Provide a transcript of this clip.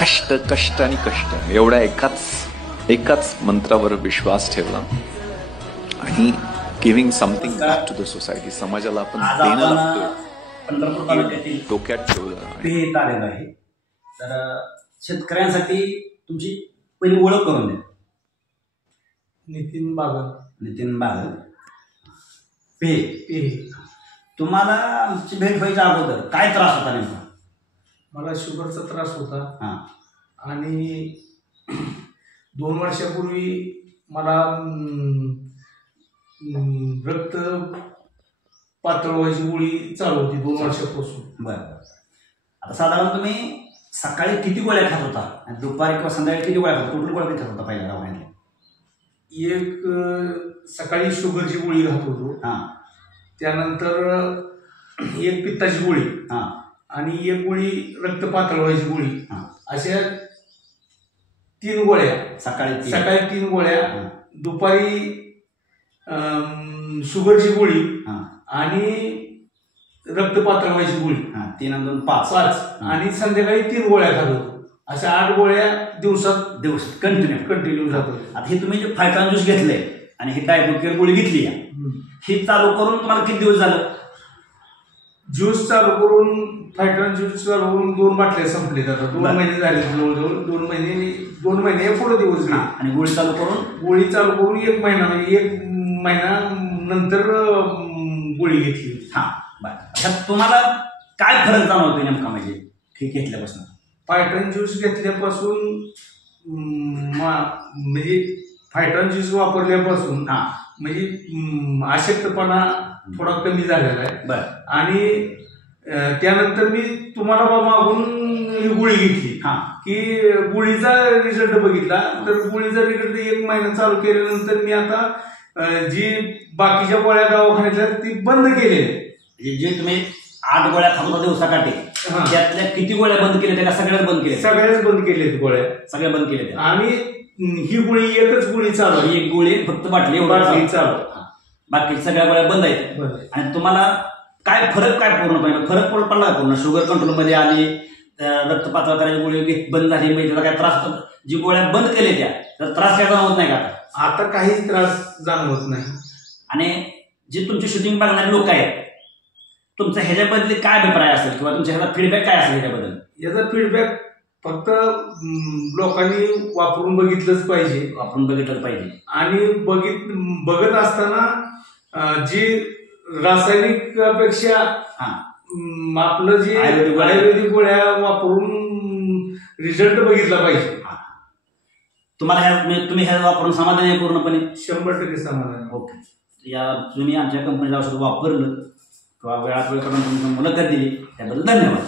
कष्ट कष्ट आणि कष्ट एवढ्या एकाच मंत्रावर विश्वास ठेवला आणि giving something back to the society, समाजाला आपण देणं लागतोय पंढरपूर तालुक्यातील डोक्यात ठेवलं हे आलेलं आहे. तर शेतकऱ्यांसाठी तुमची पहिली ओळख करून द्या. नितीन बागल पे. तुम्हाला आमची भेट व्हायच्या अगोदर काय त्रास होता नेमका? मला शुगरचा त्रास होता आणि 2 वर्षापूर्वी मला रक्त पातळ व्हायची गोळी चालू होती 2 वर्षापासून. बरं. आता साधारण तुम्ही सकाळी किती गोळ्या खात होता आणि दुपारी किंवा संध्याकाळी किती गोळ्या खात? टोटल गोळ्या किती खात होता पहिल्या दवाखान्यात? एक सकाळी शुगरची गोळी खात होतो, त्यानंतर एक पित्ताची गोळी आणि एक गोळी रक्त पातळ व्हायची गोळी, अशा 3 गोळ्या. सकाळी 3 गोळ्या, दुपारी शुगरची गोळी आणि रक्त पातळ व्हायची गोळी 3 आणि 2 5 आणि संध्याकाळी 3 गोळ्या खात होतो. अशा 8 गोळ्या दिवसात कंटिन्यू जात होत्या. आता हे तुम्ही जे फायटॉन ज्यूस घेतले आणि ही डायबोकेअर गोळी घेतली ही चालू करून तुम्हाला किती दिवस झालं? ज्यूस चालू करून फायटॉन ज्यूस चालू करून 2 बाटल्या संपले. आता 2 महिने झाले, जवळजवळ 2 महिने पुढे दिवस गेले. आणि गोळी चालू करून 1 महिना नंतर गोळी घेतली. बरं. तुम्हाला काय फरक जाणवतोय नेमका म्हणजे हे घेतल्यापासून? फायटॉन ज्यूस घेतल्यापासून म्हणजे फायटॉन ज्यूस वापरल्यापासून म्हणजे अशक्तपणा थोडा कमी झालेला आहे. आणि त्यानंतर मी तुम्हाला मागून ही गोळी घेतली की गोळीचा रिझल्ट बघितला. तर गोळीचा रिझल्ट 1 महिना चालू केल्यानंतर मी आता जी बाकीच्या गोळ्या दवाखान्यातल्या ती बंद केलेल्या. जे तुम्ही 8 गोळ्या खात होता दिवसाकाठी त्यातल्या किती गोळ्या बंद केल्या? त्या सगळ्याच बंद केल्या? सगळ्याच बंद केल्या गोळ्या, सगळ्या बंद केल्या. आणि ही गोळी एकच गोळी चालू, एक गोळी फक्त बाटली चालू, बाकी सगळ्या गोळ्या बंद आहेत. आणि तुम्हाला काय फरक पूर्णपणे फरक पडला? पूर्ण शुगर कंट्रोल मध्ये आली, रक्त पातळ करायची गोळी बंद झाली, म्हणजे त्याला काय त्रास होतो? जी गोळ्या बंद केल्या त्या त्रास काय जाणवत नाही का? आता काहीच त्रास जाणवत नाही. आणि जे तुमचे शूटिंग बघणारे लोक आहेत तुमचा ह्याच्याबद्दल काय अभिप्राय असेल किंवा तुमच्या ह्याचा फीडबॅक काय असेल ह्याच्याबद्दल? याचा फीडबॅक फक्त लोकांनी वापरून बघितलंच पाहिजे. आणि बघत असताना जी रासायनिकपेक्षा आपलं जे आयुर्वेदिक गोळ्या वापरून रिझल्ट बघितला पाहिजे. तुम्ही ह्या वापरून समाधान आहे पूर्णपणे? 100% समाधान. ओके. तुम्ही आमच्या कंपनीचं औषध वापरलं किंवा वेळात वेळ करून तुमची मुलाखत दिली त्याबद्दल धन्यवाद.